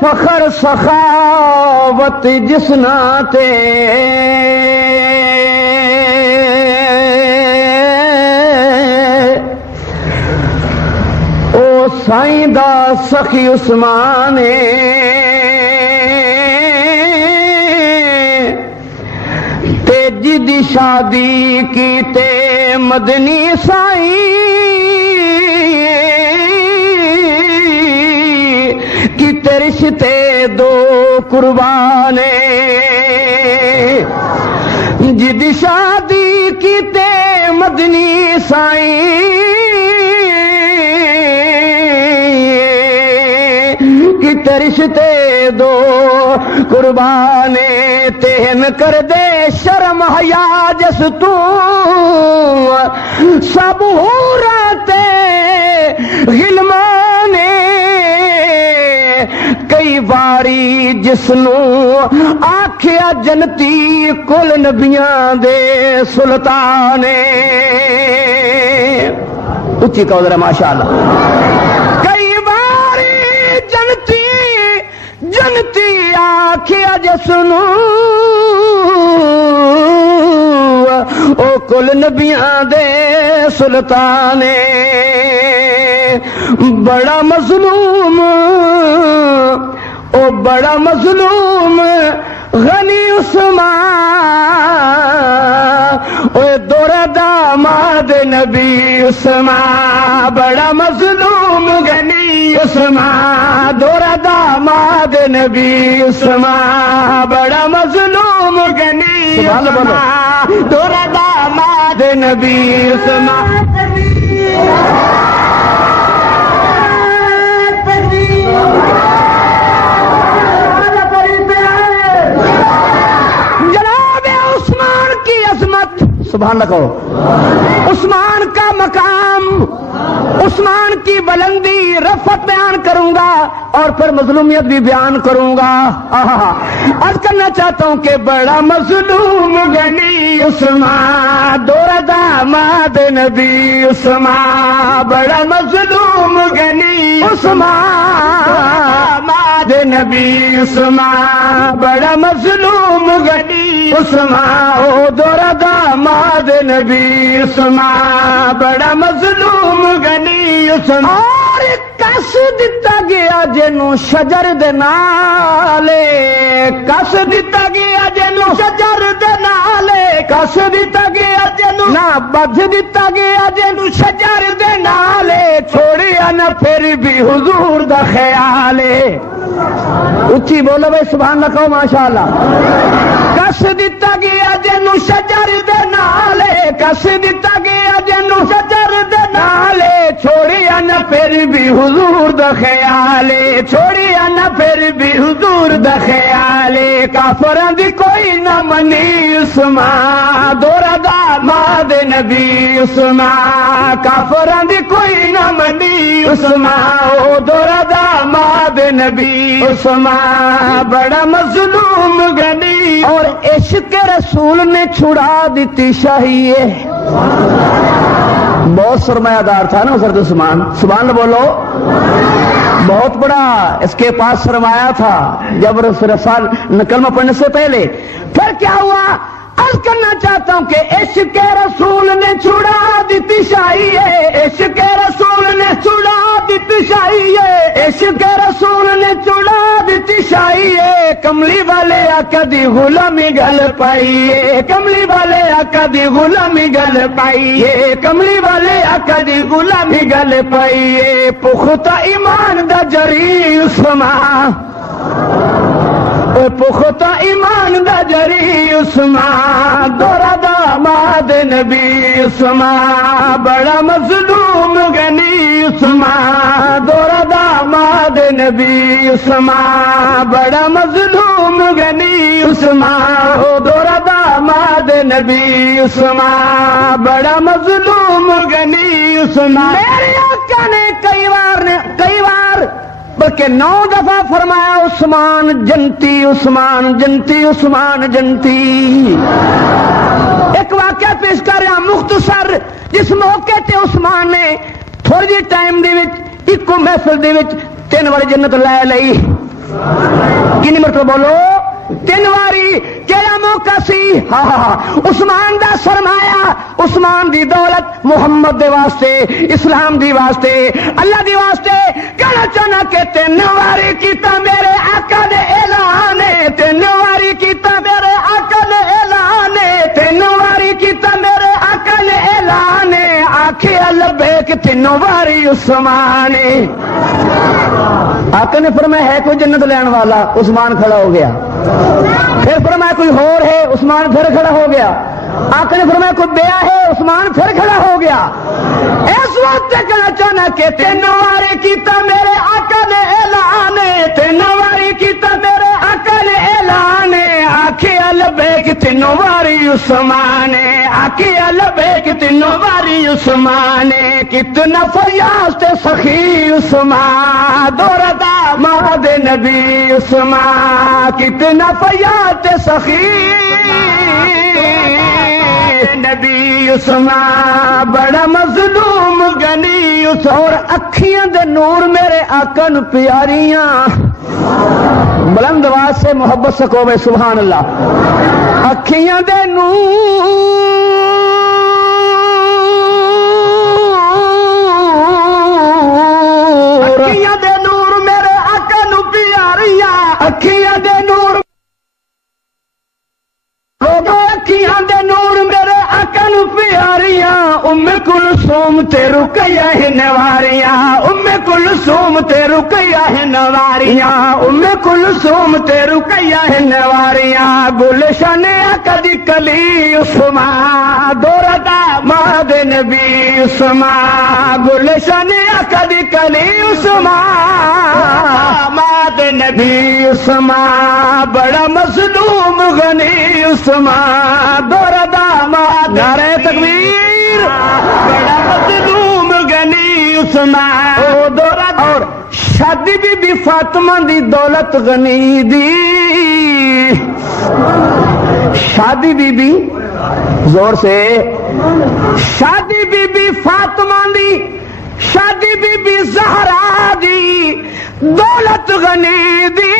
فخر سخاوت جس ناتے او سائیں دا سخی عثمان تے جدی شادی کی تے مدنی سائیں رشتے دو قربانے جدی شادی کیتے مدنی سائیں کیتے رشتے دو قربانے تہن کر دے شرم حیا جس تو سب حورتے غلمانے کئی باری جسنو آکھیا جنتی کل نبیاں دے سلطانے اچھی کہو ذرا ماشاءاللہ کئی باری جنتی آکھیا جسنو او کل نبیاں دے سلطانے بڑا مظلوم او بڑا مظلوم غنی عثمان او دورہ داماد نبی عثمان بڑا مظلوم غنی عثمان دورہ داماد نبی عثمان بڑا مظلوم غنی عثمان دورہ داماد نبی عثمان سبحان اللہ کہو عثمان کا مقام عثمان کی بلندی رفعت بیان کروں گا اور پھر مظلومیت بھی بیان کروں گا عرض کرنا چاہتا ہوں کہ بڑا مظلوم غنی عثمان دورہ داماد نبی عثمان بڑا مظلوم غنی عثمان داماد نبی عثمان بڑا مظلوم غنی عثمان او دورہ داماد نبی عثمان بڑا مظلوم غنی عثمان اور کس دتا گیا جنوں شجر دے نالے کس دتا گیا جنوں شجر دے نالے کس دتا گیا جنوں نہ بدھ دتا گیا جنوں شجر دے نالے چھوڑیا نہ پھر بھی حضور دا خیالے اچھی بولو بھائی سبحان اللہ کہو ماشاءاللہ کس دتا گیا جنوں شجر دے نالے کس دتا گیا جنوں شجر دے نالے چھوڑیا نہ پھر بھی حضور دا خیالے چھوڑیا نہ پھر بھی حضور دا خیالے کافراں دی کوئی نہ منی عثمان دورہ داماد نبی عثمان کافراں دی کوئی نہ منی عثمان او دورہ داماد نبی عثمان بڑا مظلوم غنی اور عشق رسول نے چھڑا دیتی شاہیے بہت سرمایہ دار تھا نا حضرت عثمان سبحان اللہ بولو بہت بڑا اس کے پاس سرمایہ تھا جب رسول کلمہ پڑھنے سے پہلے پھر کیا ہوا عرض کرنا چاہتا ہوں کہ عشق رسول نے چھڑا دیتی شاہیے عشق رسول نے چھڑا دیتی شاہیے عشق رسول نے چھڑا دیتی شاہیے کملی والے آقا دی غلامی گل پائیے کملی والے آقا دی غلامی گل پائیے کملی والے آقا دی غلامی گل پائیے پختہ ایمان دا جری عثمان پختہ ایمان دا جری عثمان دورہ داماد نبی عثمان بڑا مظلوم غنی عثمان دورہ داماد نبی عثمان بڑا مظلوم غنی عثمان دورہ داماد نبی عثمان بڑا مظلوم غنی عثمان میرے آقا نے کئی بار بلکہ 9 دفعہ فرمایا عثمان جنتی عثمان جنتی عثمان جنتی ایک واقعہ پیش کر رہا مختصر جس موقع تے عثمان نے تھوڑی جی ٹائم دے وچ ایک محفل دے وچ 3 بار جنت لے لئی کنی مرتبہ بولو 3 واری کہڑا موقع سی عثمان دا سرمایہ عثمان دی دولت محمد دے واسطے اسلام دی واسطے اللہ دی واسطے کہنا چاہنا کہ 3 واری کیتا میرے آقا دے اعلان 3 واری کیتا میرے آقا دے اعلان 3 واری کیتا میرے آقا دے اعلان آکھے لبیک 3 واری عثمان آقا نے فرمایا ہے کوئی جنت لین والا عثمان کھڑا ہو گیا پھر فرمایا کوئی اور ہے عثمان پھر کھڑا ہو گیا آقا نے فرمایا کوئی بیا ہے عثمان پھر کھڑا ہو گیا اس وقت کہنا چاہنا کہ 3 واری کیتا میرے آقا نے اعلان 3 واری کیتا میرے آقا نے اعلان آکھے لبیک 3 واری عثمان آکھے لبیک 3 واری عثمان کتنا فیاض تے سخی عثمان دوردا مہد نبی عثمان کتنا فیاض تے سخی نبی عثمان بڑا مظلوم غنی اور اکھیاں دے نور میرے آقا نو پیاریاں بلند آواز سے محبت سے کہو سبحان اللہ اکھیاں دے نور اکھیاں دے نور میرے آقا نو پیاریاں اکھیاں دے نور اکھیاں دے نور میرے آقا نو پیاریاں ام کلثوم تے رقیہ ہے نواریاں ام کلثوم تے رقیہ ہے نواریاں ام کلثوم تے رقیہ ہے نواریاں گلشن آقا دی کلی عثمان دوردا مہد نبی عثمان گلشن آقا دی کلی عثمان مہد نبی عثمان بڑا مظلوم غنی عثمان دوردا مہد نعرہ تکبیر بڑا مظلوم غنی عثمان اور شادی بی بی فاطمہ دی دولت غنی دی شادی بی بی زور سے شادی بی بی فاطمہ دی شادی بی بی زہرا دی دولت غنی دی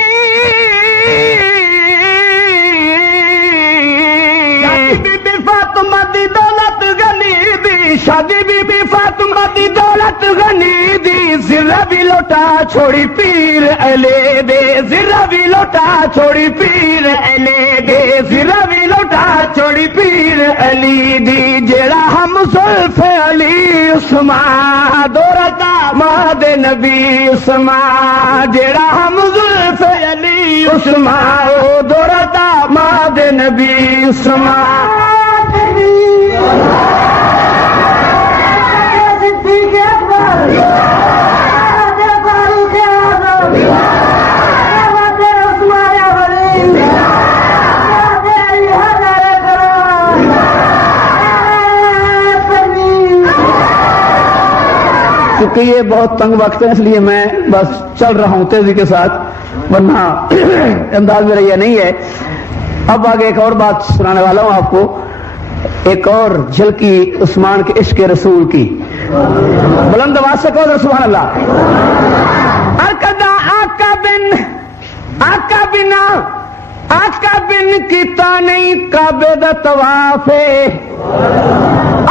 بی بی فاطمہ دی دولت غنی دی شادی بی بی فاطمہ دی دولت غنی دی زرہ بھی لوٹا چھوڑی پیر علی دے زرہ بھی لوٹا چھوڑی پیر علی دے زرہ بھی لوٹا چھوڑی پیر علی دی جیڑا ہم زلف علی عثمان دورتا مہد نبی عثمان جیڑا ہم زلف علی عثمان دورتا مہد نبی عثمان کیونکہ یہ بہت تنگ وقت ہے اس لیے میں بس چل رہا ہوں تیزی کے ساتھ ورنہ انداز میرا یہ نہیں ہے اب آگے ایک اور بات سنانے والا ہوں آپ کو ایک اور جھلکی عثمان کے عشق رسول کی بلند آواز سے کہو سبحان اللہ ارکدا آقا بن کیتا نہیں کعبے دا طواف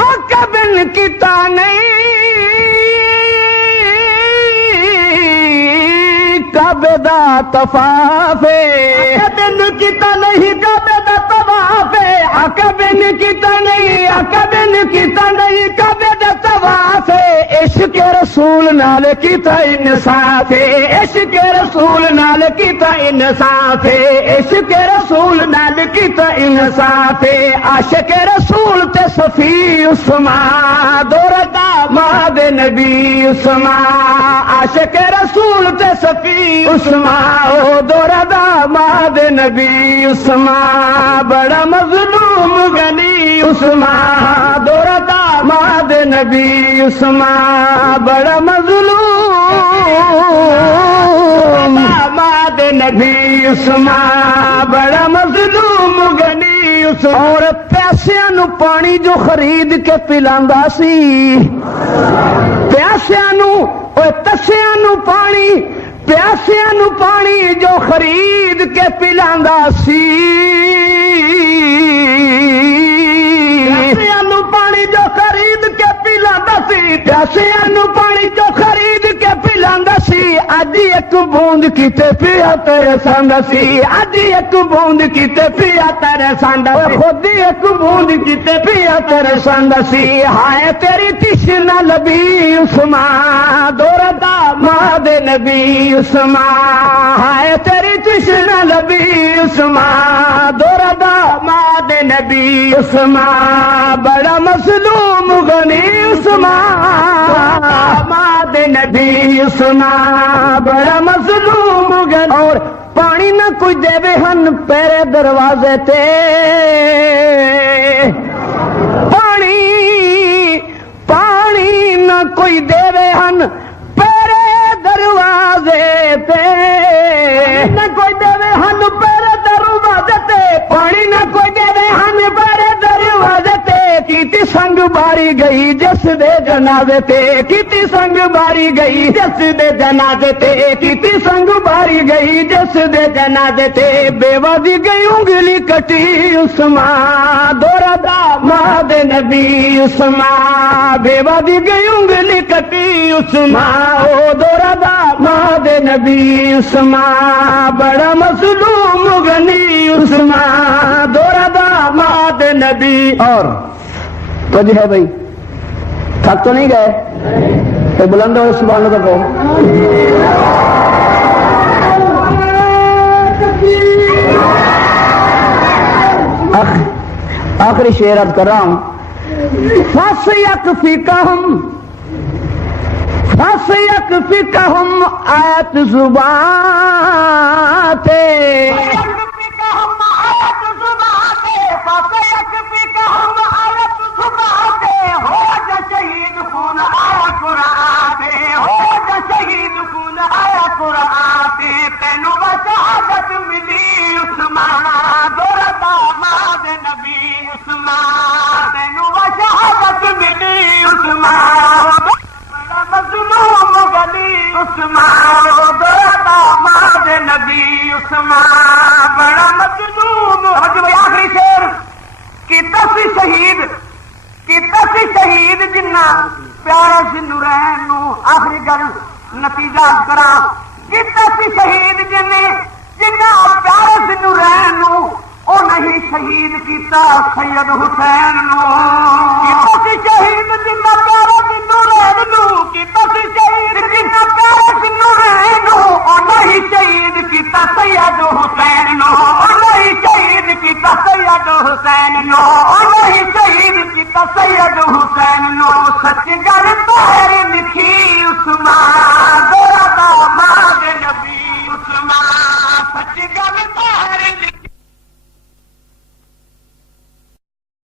آقا بن کیتا نہیں کعبے دا طواف آقا بن کیتا نہیں کعبے دا طواف آقا بن کیتا نہیں آقا بن کیتا نہیں کعبے دا طواف عشق رسول نال کیتا انصاف عشق رسول نال کیتا انصاف عشق رسول نال کیتا انصاف عاشق رسول تے صفی عثمان دورتا مہد نبی عثمان عاشق رسول تے صفی عثمان دورتا مہد نبی عثمان بڑا مظلوم غنی عثمان دورتا مہد نبی عثمان بڑا مظلوم مہد نبی عثمان بڑا مظلوم غنی عثمان اور پیسیاں نو پانی جو خرید کے پلاندا سی پیسیاں نو اور تسیاں نو پانی پیاسیاں نو پانی جو خرید کے پلاندا سی پیاسیاں نو پانی جو خرید کے پلاندا سی پیاسیاں نو پانی جو خرید کے پلاندا سی اج ایک بوند کیتے پیا تیرے سانڈ سی اج ایک بوند کیتے پیا تیرے سانڈ خود ایک بوند کیتے پیا تیرے سانڈ سی ہائے تیری تشنا لبی عثمان دوردا ماد نبی عثمان ہائے تیری تشنا لبی عثمان دوردا ماد نبی عثمان بڑا مظلوم غنی عثمان ماد نبی عثمان بڑا مظلوم غنی اور پانی نہ کوئی دے ہن پیرے دروازے تے پانی نہ کوئی دے ہن پیرے دروازے تے نہ کوئی دے ہن پیرے دروازے تے پانی نہ کوئی دے ہن پیرے دروازے تے کیتی سنگ باری گئی جس دے جنازے تے کیتی سنگ باری گئی جس دے جنازے تے کیتی سنگ باری گئی جس دے جنازے تے بیوہ دی گئی انگلی کٹی عثمان دورا داماد نبی عثمان بیوہ دی گئی انگلی کٹی عثمان او دورا داماد نبی عثمان بڑا مظلوم غنی عثمان دورا داماد نبی اور تو جو ہے بھائی تھک تو نہیں گئے تو بلند ہو سبحان اللہ کو آخری شعر عرض کر رہا ہوں فَسْيَكْفِكَهُمْ آیت زبان تے ہو جا شہید خون آیا قرآن تے ہو جا شہید خون آیا قرآن تے تینوں بشہادت ملی عثمان دورا داماد نبی عثمان تینوں بشہادت ملی عثمان بڑا مظلوم غنی عثمان دورا داماد نبی عثمان بڑا مظلوم آخری شعر کیتا سی شہید جنہ پیارے سی نورین نو آخری گل نتیجہ کرا کیتا سی شہید جنہ پیارے سی نورین نو او نہیں شہید کیتا سید حسین نو کیتا سی شہید جنہ پیارے سی نورین نو کیتا سی شہید جنہ پیارے سی نورین نو او نہیں شہید کیتا سید حسین نو او نہیں شہید کیتا سید حسین نو او نہیں شہید کیتا سید حسین نو سچ گل تو ہے لکھی عثمان